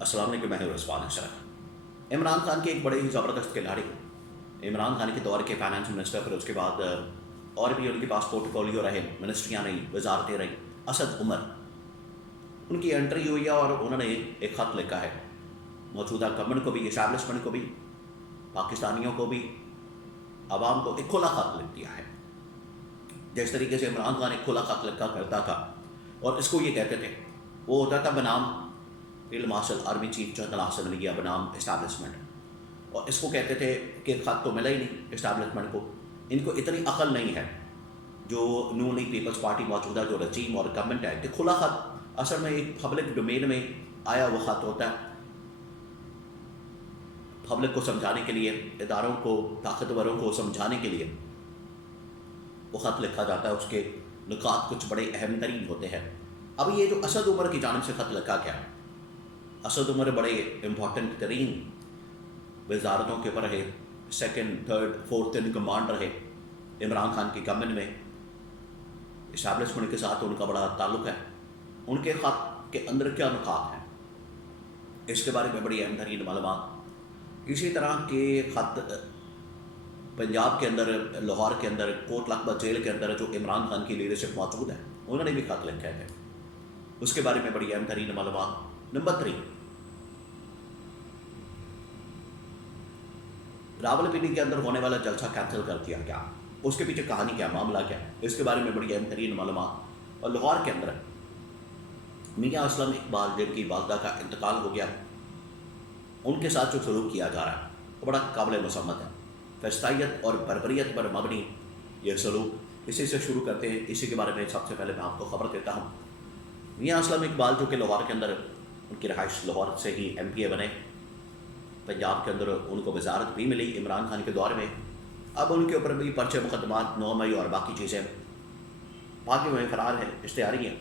अस्सलाम वालेकुम, मैं हूं रज़वान अशरफ। इमरान खान के एक बड़े ही ज़बरदस्त खिलाड़ी, इमरान खान के दौर के फाइनेंस मिनिस्टर, फिर उसके बाद और भी उनके पास पोर्टफोलियो रहे, मिनिस्ट्रियाँ रहीं, वजारतें रहीं। असद उमर, उनकी एंट्री हुई है और उन्होंने एक ख़त लिखा है मौजूदा गवर्नमेंट को भी, इस्टेब्लिशमेंट को भी, पाकिस्तानियों को भी, आवाम को एक खुला ख़त लिख दिया है। जिस तरीके से इमरान खान एक खुला ख़त लिखा करता था और इसको ये कहते थे, वो होता था बनाम field marshal, army chief general assembly या बनाम इस्टेब्लिशमेंट, और इसको कहते थे कि ख़त तो मिला ही नहीं इस्टेब्लिशमेंट को। इनको इतनी अकल नहीं है जो नून लीग पीपल्स पार्टी मौजूदा जो रजीम और गवर्नमेंट है कि खुला ख़त असल में एक पब्लिक डोमेन में आया वो ख़त होता है। पब्लिक को समझाने के लिए, इदारों को, ताकतवरों को समझाने के लिए वो ख़त लिखा जाता है, उसके नुकात कुछ बड़े अहम तरीन होते हैं। अब ये जो असद उमर की जानिब से ख़त लिखा गया, असद उमर बड़े इम्पॉर्टेंट तरीन वजारतों के ऊपर रहे, second, third, fourth in command रहे इमरान खान की गवर्नमेंट में। इस्टेब्लिशमेंट के साथ उनका बड़ा ताल्लुक़ है। उनके ख़त के अंदर क्या नुकात हैं, इसके बारे में बड़ी अहम तरीन मालूमात। इसी तरह के ख़त पंजाब के अंदर, लाहौर के अंदर, कोट लखपत जेल के अंदर जो इमरान खान की लीडरशिप मौजूद है, उन्होंने भी ख़त लिखे थे, उसके बारे में बड़ी अहम तरीन मालूमात। नंबर 3, रावलपिंडी के अंदर होने वाला जलसा कैंसिल कर दिया गया, उसके पीछे कहानी क्या, मामला क्या, इसके बारे में बड़ी अहम तरीन मालूमात। और लाहौर के अंदर मियाँ असलम इकबाल, जिनकी वालदा का इंतकाल हो गया, उनके साथ जो सलूक किया जा रहा है वो बड़ा काबिल मसम्मत है। फस्तायत और बर्बरियत पर मबनी ये सलूक। इसी से शुरू करते हैं, इसी के बारे में सबसे पहले मैं आपको ख़बर देता हूँ। मियाँ असलम इकबाल जो कि लाहौर के अंदर, उनकी रहाइश लाहौर से ही MPA बने, पंजाब के अंदर उनको वजारत भी मिली इमरान खान के दौर में। अब उनके ऊपर भी पर्चे मुकदमात 9 मई और बाकी चीज़ें भागे हुए फरार है, इश्तेहारी है।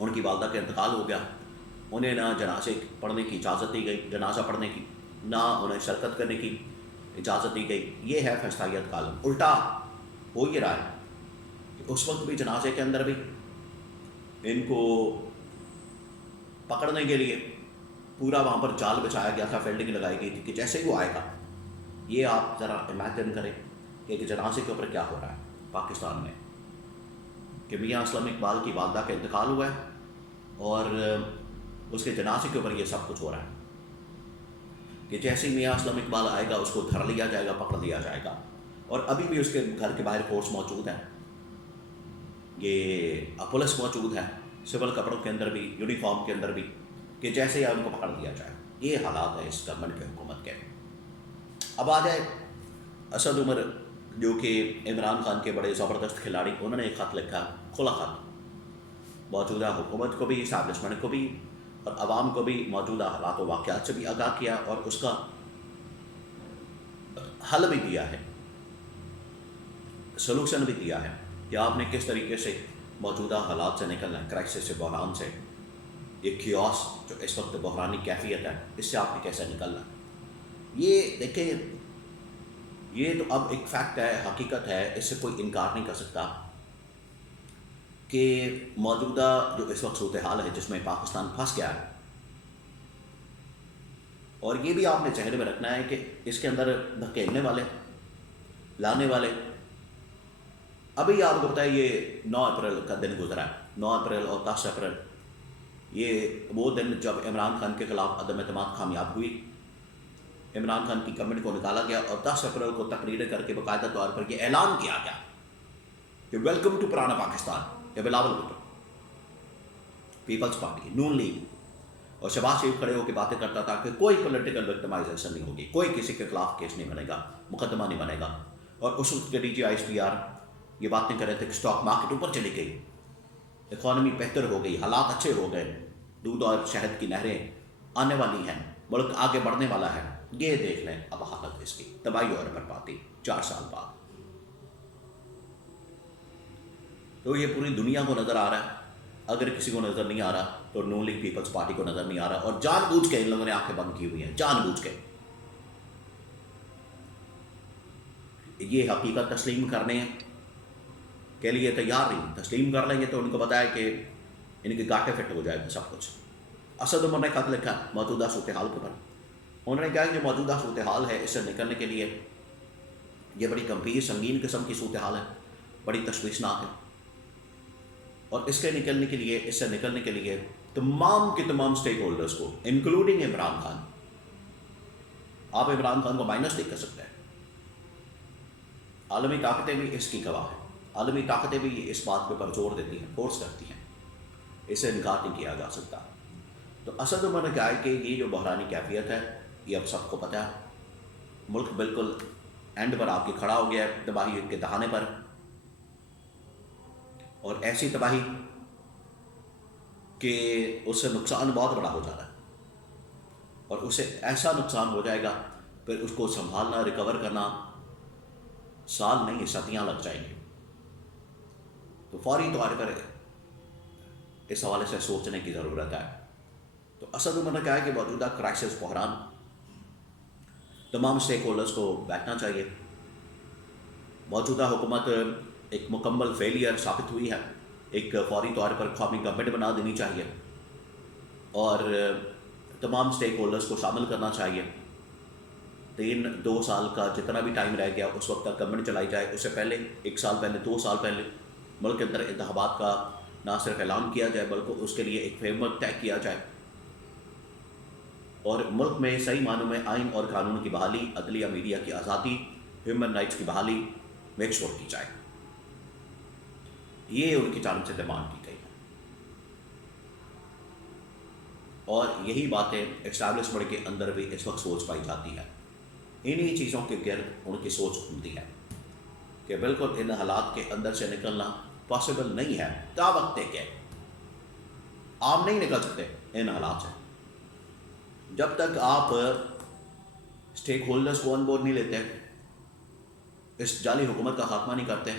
उनकी वालदा का इंतकाल हो गया, उन्हें ना जनाजे पढ़ने की इजाज़त दी गई, जनाजा पढ़ने की, ना उन्हें शिरकत करने की इजाज़त दी गई। ये है फस्तायत का आलम। उल्टा हो ये रहा है कि उस वक्त भी जनाजे के अंदर भी इनको पकड़ने के लिए पूरा वहाँ पर जाल बिछाया गया था, फील्डिंग लगाई गई थी कि जैसे ही वो आएगा, ये आप ज़रा इमेजिन करें कि एक जनाजे के ऊपर क्या हो रहा है पाकिस्तान में, कि मियाँ असलम इकबाल की वालदा का इंतकाल हुआ है और उसके जनाजे के ऊपर ये सब कुछ हो रहा है कि जैसे ही मियाँ असलम इकबाल आएगा उसको धर लिया जाएगा, पकड़ लिया जाएगा। और अभी भी उसके घर के बाहर फोर्स मौजूद है, ये पुलिस मौजूद है, सिविल कपड़ों के अंदर भी, यूनिफॉर्म के अंदर भी, कि जैसे ही उनको पकड़ लिया जाए। ये हालात है इस गवर्नमेंट के, हुकूमत के। अब आ जाए असद उमर, जो कि इमरान खान के बड़े ज़बरदस्त खिलाड़ी, उन्होंने एक ख़त लिखा, खुला ख़त, मौजूदा हुकूमत को भी, इस्टेब्लिशमेंट को भी और आवाम को भी मौजूदा हालात व वाक़यात से भी आगाह किया और उसका हल भी दिया है, सलूशन भी दिया है कि आपने किस तरीके से मौजूदा हालात से निकलना है, क्राइसिस से, बहरान से, ये कियोस जो इस वक्त बहरानी कैफियत है, इससे आपने कैसे निकलना है। ये देखें, ये तो अब एक फैक्ट है, हकीकत है, इससे कोई इनकार नहीं कर सकता कि मौजूदा जो इस वक्त सूरत हाल है जिसमें पाकिस्तान फंस गया है, और ये भी आपने जहन में रखना है कि इसके अंदर धकेलने वाले, लाने वाले, अभी आपको पता है ये 9 अप्रैल का दिन गुजरा है, 9 अप्रैल और 10 अप्रैल, ये वो दिन जब इमरान खान के ख़िलाफ़ अदम एतमाद कामयाब हुई, इमरान खान की गवर्नमेंट को निकाला गया और 10 अप्रैल को तकरीरें करके बाकायदा तौर पर यह ऐलान किया गया कि वेलकम टू पुराना पाकिस्तान, या बिलावल भुट्टो, पीपल्स पार्टी, नून लीग, और शहबाज शरीफ खड़े होकर बातें करता था कि कोई पॉलिटिकल विक्टिमाइजेशन नहीं होगी, कोई किसी के खिलाफ केस नहीं बनेगा, मुकदमा नहीं बनेगा। और उस वक्त के DG ISPR ये बातें कर रहे थे कि स्टॉक मार्केट ऊपर चली गई, इकॉनमी बेहतर हो गई, हालात अच्छे हो गए, दूध और शहद की नहरें आने वाली हैं, मुल्क आगे बढ़ने वाला है। ये देख लें अब हालत इसकी, तबाही और बर्बादी 4 साल बाद। तो ये पूरी दुनिया को नज़र आ रहा है, अगर किसी को नज़र नहीं आ रहा तो नून लीग पीपल्स पार्टी को नज़र नहीं आ रहा, और जानबूझ के इन लोगों ने आंखें बंद की हुई हैं, जानबूझ के ये हकीकत तस्लीम करने के लिए तैयार नहीं। तस्लीम कर लेंगे तो उनको पता है कि इनके गाटे फिट हो जाएगा सब कुछ। اسد عمر نے خط لکھا موجودہ صورتحال کے پر. انہوں نے کہا کہ جو موجودہ صورتحال ہے اس سے نکلنے کے لیے یہ بڑی گمبھیر سنگین قسم کی صورتحال ہے, بڑی تشویشناک ہے, اور اس سے نکلنے کے لیے تمام کے تمام سٹیک ہولڈرز کو انکلوڈنگ عمران خان, آپ عمران خان کو مائنس نہیں کر سکتے ہیں, عالمی طاقتیں بھی اس کی گواہ ہیں, عالمی طاقتیں بھی اس بات کے پر زور دیتی ہیں, فورس کرتی ہیں, اسے انکار نہیں کیا جا سکتا. تو اسد عمر نے کہا کہ یہ جو بحرانی کیفیت ہے یہ اب سب کو پتہ ہے, ملک بالکل اینڈ پر آپ کے کھڑا ہو گیا ہے تباہی کے دہانے پر, اور ایسی تباہی کہ اس سے نقصان بہت بڑا ہو جا رہا ہے, اور اسے ایسا نقصان ہو جائے گا پھر اس کو سنبھالنا, ریکور کرنا سال نہیں صدیاں لگ جائیں گے. تو فوری طور پر اس حوالے سے سوچنے کی ضرورت ہے. تو اسد عمر نے کہا کہ موجودہ کرائسس بحران تمام اسٹیک ہولڈرز کو بیٹھنا چاہیے. موجودہ حکومت ایک مکمل فیلئر ثابت ہوئی ہے, ایک فوری طور پر قومی گورنمنٹ بنا دینی چاہیے اور تمام اسٹیک ہولڈرز کو شامل کرنا چاہیے. 2 سال کا جتنا بھی ٹائم رہ گیا اس وقت تک گورنمنٹ چلائی جائے, اس سے پہلے 1 سال پہلے 2 سال پہلے ملک کے اندر انتخابات کا نہ صرف اعلان کیا جائے بلکہ اس کے لیے ایک فریم ورک طے کیا جائے, اور ملک میں صحیح معنوں میں آئین اور قانون کی بحالی, عدلیہ میڈیا کی آزادی, ہیومن رائٹس کی بحالی میک شور کی جائے. یہ ان کی جانب سے ڈیمانڈ کی گئی ہے, اور یہی باتیں اسٹیبلشمنٹ کے اندر بھی اس وقت سوچ پائی جاتی ہے. انہی چیزوں کے گرد ان کی سوچ گھومتی ہے کہ بالکل ان حالات کے اندر سے نکلنا پاسبل نہیں ہے. تا وقت کہ آپ نہیں نکل سکتے ان حالات سے جب تک آپ اسٹیک ہولڈرز کو آن بورڈ نہیں لیتے, اس جعلی حکومت کا خاتمہ نہیں کرتے,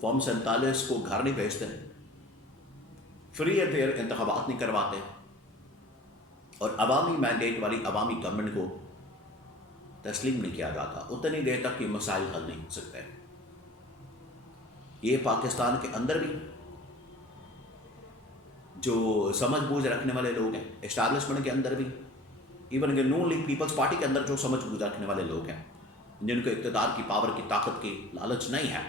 فارم 47 کو گھر نہیں بھیجتے, فری اینڈ فیئر انتخابات نہیں کرواتے, اور عوامی مینڈیٹ والی عوامی گورنمنٹ کو تسلیم نہیں کیا جاتا, اتنی دیر تک یہ مسائل حل نہیں ہو سکتے. یہ پاکستان کے اندر بھی جو سمجھ بوجھ رکھنے والے لوگ ہیں, اسٹیبلشمنٹ کے اندر بھی, ایون کہ نون لیگ پیپلز پارٹی کے اندر جو سمجھ بوجھ رکھنے والے لوگ ہیں جن کو اقتدار کی پاور کی طاقت کی لالچ نہیں ہے,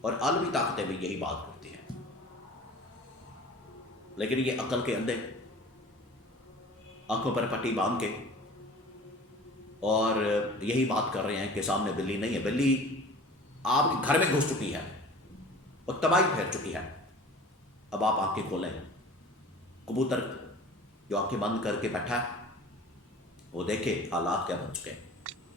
اور عالمی طاقتیں بھی یہی بات کرتی ہیں, لیکن یہ عقل کے اندھے آنکھوں پر پٹی باندھ کے اور یہی بات کر رہے ہیں کہ سامنے بلی نہیں ہے. بلی آپ کے گھر میں گھس چکی ہے اور تباہی پھیر چکی ہے. اب آپ آنکھیں کھولیں, کبوتر جو آنکھیں بند کر کے بیٹھا ہے وہ دیکھے حالات کیا بن چکے ہیں.